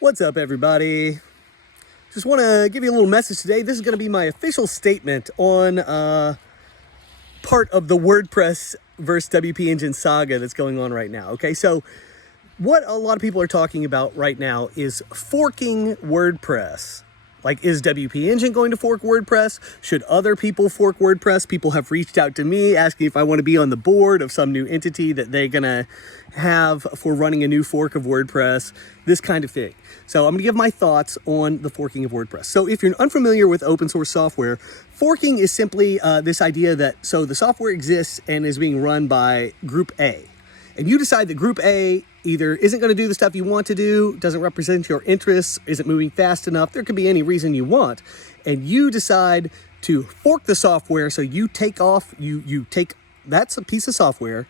What's up, everybody? Just want to give you a little message today. This is going to be my official statement on part of the WordPress versus WP Engine saga that's going on right now. Okay, so what a lot of people are talking about right now is forking WordPress. Like, is WP Engine going to fork WordPress? Should other people fork WordPress? People have reached out to me asking if I want to be on the board of some new entity that they're going to have for running a new fork of WordPress, this kind of thing. So I'm going to give my thoughts on the forking of WordPress. So if you're unfamiliar with open source software, forking is simply this idea that, so the software exists and is being run by Group A. And you decide that Group A either isn't going to do the stuff you want to do, doesn't represent your interests, isn't moving fast enough. There could be any reason you want. And you decide to fork the software. So you take off, you take, that's a piece of software,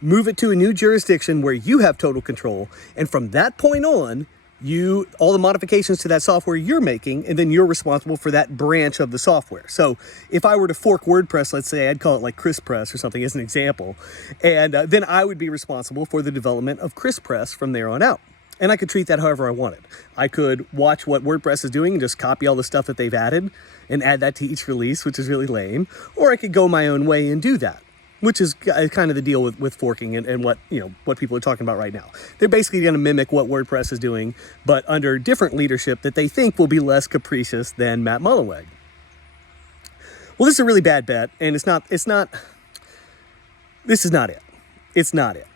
move it to a new jurisdiction where you have total control. And from that point on, all the modifications to that software you're making, and then you're responsible for that branch of the software. So if I were to fork WordPress, let's say, I'd call it like ChrisPress or something as an example. And then I would be responsible for the development of ChrisPress from there on out. And I could treat that however I wanted. I could watch what WordPress is doing and just copy all the stuff that they've added and add that to each release, which is really lame. Or I could go my own way and do that, which is kind of the deal with forking and what people are talking about right now. They're basically going to mimic what WordPress is doing, but under different leadership that they think will be less capricious than Matt Mullenweg. Well, this is a really bad bet, and this is not it. It's not it.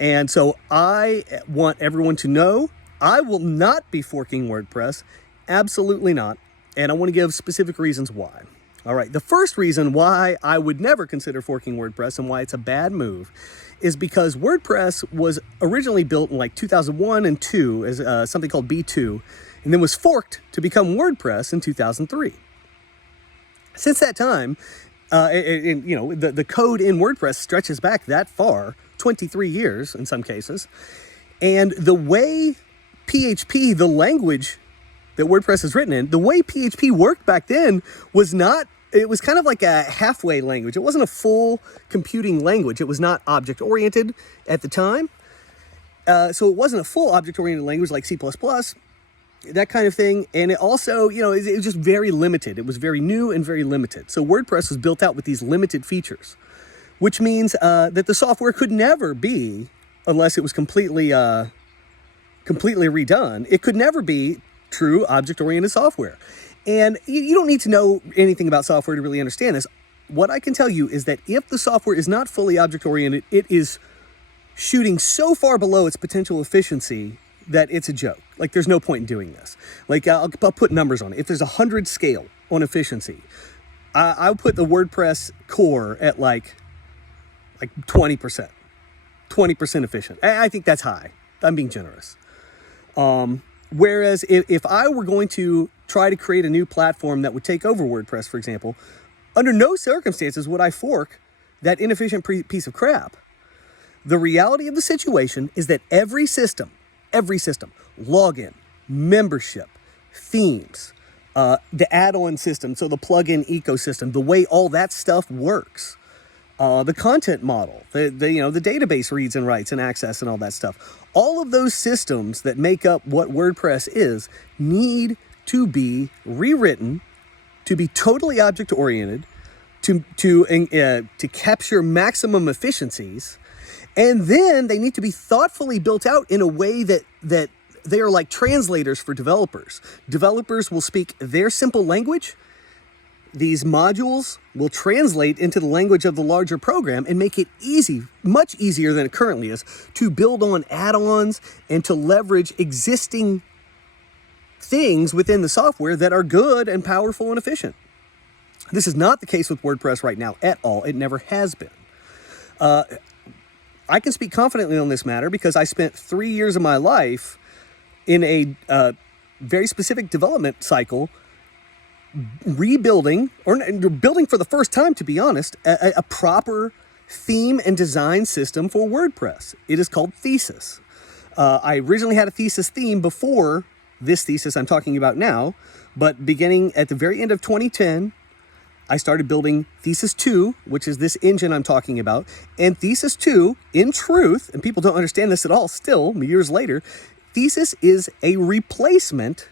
And so I want everyone to know I will not be forking WordPress. Absolutely not. And I want to give specific reasons why. All right, the first reason why I would never consider forking WordPress and why it's a bad move is because WordPress was originally built in like 2001 and 2 as something called B2, and then was forked to become WordPress in 2003. Since that time, the code in WordPress stretches back that far, 23 years in some cases, and the way PHP, the language that WordPress is written in, the way PHP worked back then was not, it was kind of like a halfway language. It wasn't a full computing language. It was not object-oriented at the time. So it wasn't a full object-oriented language like C++, that kind of thing. And it also, it was just very limited. It was very new and very limited. So WordPress was built out with these limited features, which means that the software could never be, unless it was completely redone, it could never be true object-oriented software. And you don't need to know anything about software to really understand this. What I can tell you is that if the software is not fully object-oriented, it is shooting so far below its potential efficiency that it's a joke. Like, there's no point in doing this. Like, I'll put numbers on it. If there's 100 scale on efficiency, I'll put the WordPress core at like 20%. 20% efficient. I think that's high. I'm being generous. Whereas if I were going to try to create a new platform that would take over WordPress, for example, under no circumstances would I fork that inefficient piece of crap. The reality of the situation is that every system, login, membership, themes, the add-on system, so the plugin ecosystem, the way all that stuff works, the content model, the database reads and writes and access and all that stuff. All of those systems that make up what WordPress is need to be rewritten to be totally object-oriented, to capture maximum efficiencies, and then they need to be thoughtfully built out in a way that they are like translators for developers. Developers will speak their simple language. These modules will translate into the language of the larger program and make it easy, much easier than it currently is, to build on add-ons and to leverage existing things within the software that are good and powerful and efficient. This is not the case with WordPress right now at all. It never has been. I can speak confidently on this matter because I spent 3 years of my life in a very specific development cycle rebuilding, or building for the first time, to be honest, a proper theme and design system for WordPress. It is called Thesis. I originally had a Thesis theme before this Thesis I'm talking about now, but beginning at the very end of 2010, I started building Thesis 2, which is this engine I'm talking about. And Thesis 2, in truth, and people don't understand this at all still, years later, Thesis is a replacement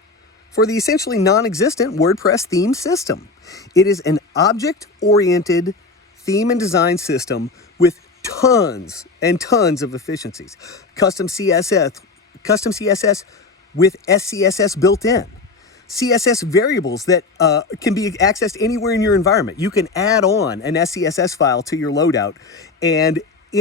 for the essentially non-existent WordPress theme system. It is an object-oriented theme and design system with tons and tons of efficiencies. Custom CSS with SCSS built in. CSS variables that can be accessed anywhere in your environment. You can add on an SCSS file to your loadout, and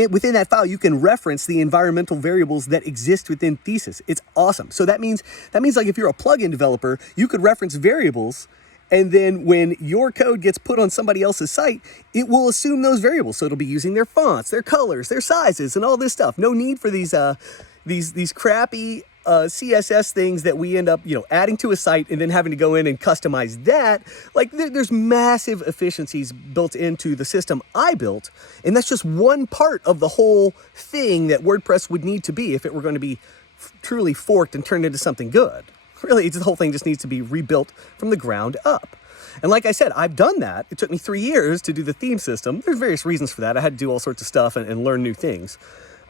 within that file, you can reference the environmental variables that exist within Thesis. It's awesome. So that means like if you're a plugin developer, you could reference variables, and then when your code gets put on somebody else's site, it will assume those variables. So it'll be using their fonts, their colors, their sizes, and all this stuff. No need for these crappy CSS things that we end up, adding to a site and then having to go in and customize that. Like there's massive efficiencies built into the system I built, and that's just one part of the whole thing that WordPress would need to be if it were going to be truly forked and turned into something good. Really, the whole thing just needs to be rebuilt from the ground up. And like I said, I've done that. It took me 3 years to do the theme system. There's various reasons for that. I had to do all sorts of stuff and learn new things.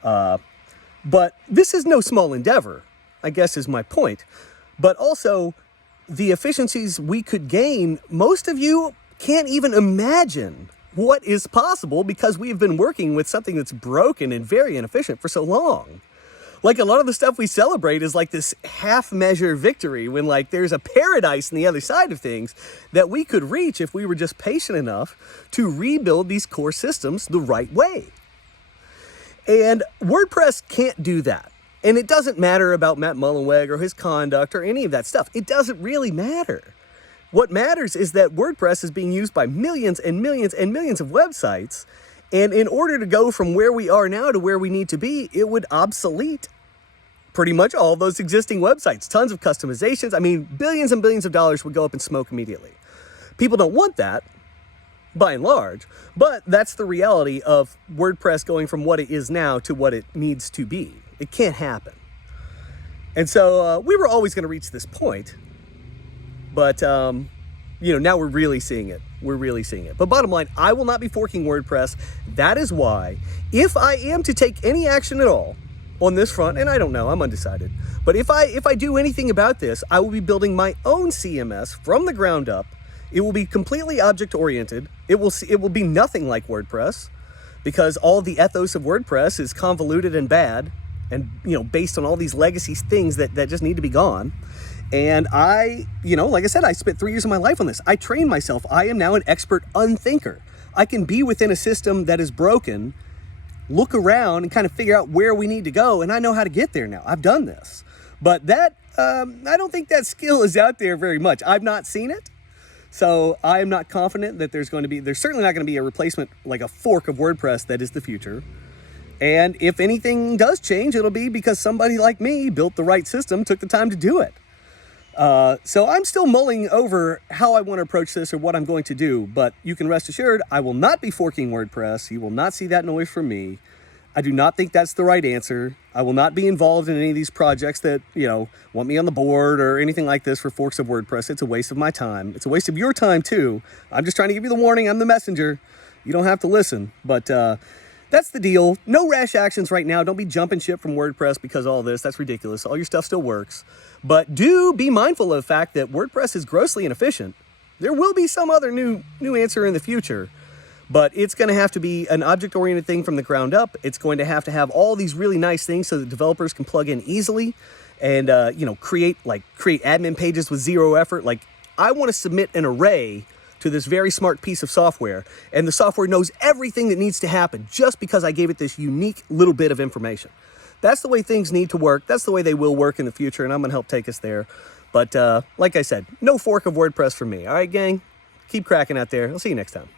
But this is no small endeavor, I guess is my point. But also, the efficiencies we could gain, most of you can't even imagine what is possible because we've been working with something that's broken and very inefficient for so long. Like a lot of the stuff we celebrate is like this half-measure victory when like there's a paradise on the other side of things that we could reach if we were just patient enough to rebuild these core systems the right way. And WordPress can't do that. And it doesn't matter about Matt Mullenweg or his conduct or any of that stuff. It doesn't really matter. What matters is that WordPress is being used by millions and millions and millions of websites. And in order to go from where we are now to where we need to be, it would obsolete pretty much all those existing websites. Tons of customizations. I mean, billions and billions of dollars would go up in smoke immediately. People don't want that, by and large, but that's the reality of WordPress going from what it is now to what it needs to be. It can't happen. And so we were always going to reach this point, but now we're really seeing it. We're really seeing it. But bottom line, I will not be forking WordPress. That is why, if I am to take any action at all on this front, and I don't know, I'm undecided, but if I do anything about this, I will be building my own CMS from the ground up. It will be completely object-oriented. It will be nothing like WordPress because all the ethos of WordPress is convoluted and bad and, based on all these legacy things that just need to be gone. And I, like I said, I spent 3 years of my life on this. I trained myself. I am now an expert unthinker. I can be within a system that is broken, look around and kind of figure out where we need to go. And I know how to get there now. I've done this. But that, I don't think that skill is out there very much. I've not seen it. So I am not confident that there's certainly not going to be a replacement, like a fork of WordPress that is the future. And if anything does change, it'll be because somebody like me built the right system, took the time to do it. So I'm still mulling over how I want to approach this or what I'm going to do, but you can rest assured I will not be forking WordPress. You will not see that noise from me. I do not think that's the right answer. I will not be involved in any of these projects that, want me on the board or anything like this for forks of WordPress. It's a waste of my time. It's a waste of your time too. I'm just trying to give you the warning. I'm the messenger. You don't have to listen, but, that's the deal. No rash actions right now. Don't be jumping ship from WordPress because of all this. That's ridiculous. All your stuff still works. But do be mindful of the fact that WordPress is grossly inefficient. There will be some other new answer in the future, but it's going to have to be an object-oriented thing from the ground up. It's going to have all these really nice things so that developers can plug in easily and, create admin pages with zero effort. Like, I want to submit an array to this very smart piece of software, and the software knows everything that needs to happen just because I gave it this unique little bit of information. That's the way things need to work. That's the way they will work in the future, and I'm going to help take us there. But like I said, no fork of WordPress for me. All right, gang? Keep cracking out there. I'll see you next time.